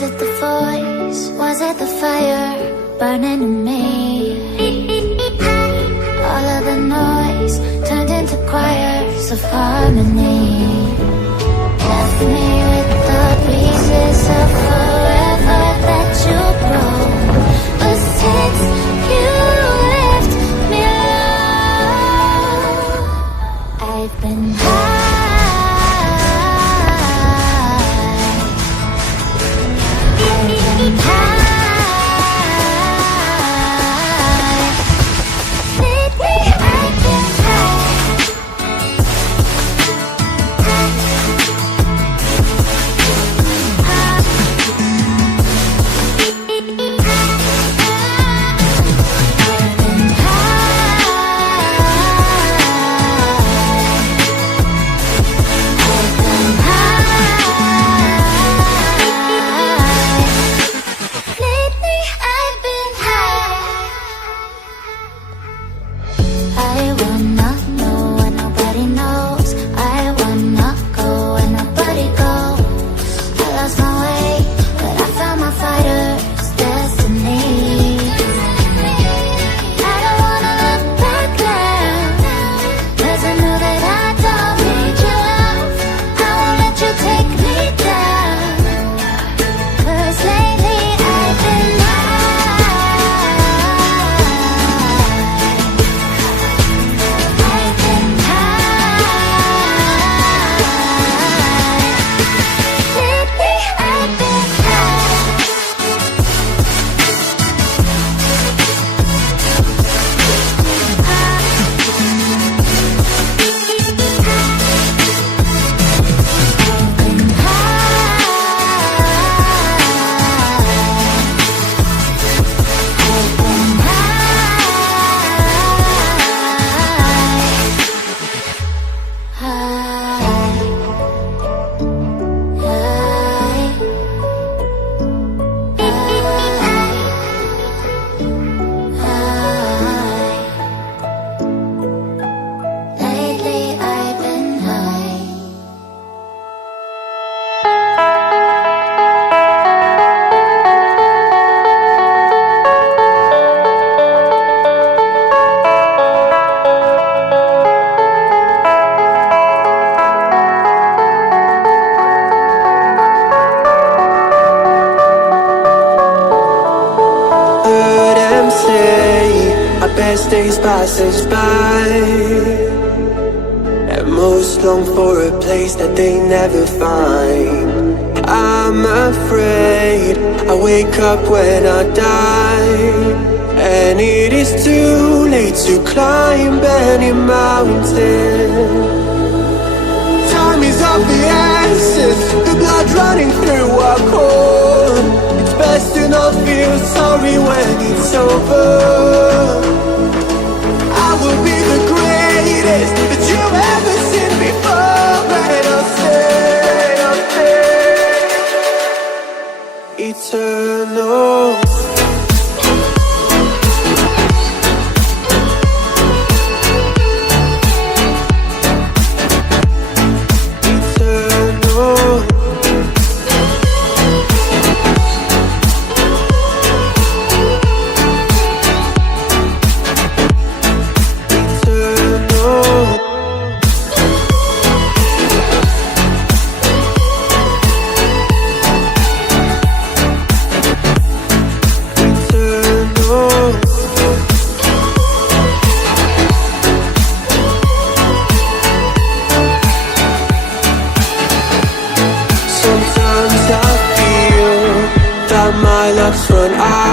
Was it the voice? Was it the fire burning in me? All of the noise turned into choirs of harmony. Left me with the pieces of forever that you broke. But since you left me alone, I've been best days passes by, and most long for a place that they never find. I'm afraid I wake up when I die, and it is too late to climb any mountain. Time is of the essence, the blood running through our core. It's best to not feel sorry when it's over. I will be the greatest that you've ever seen before, and I'll stay eternal. Sometimes I feel that my luck's run out.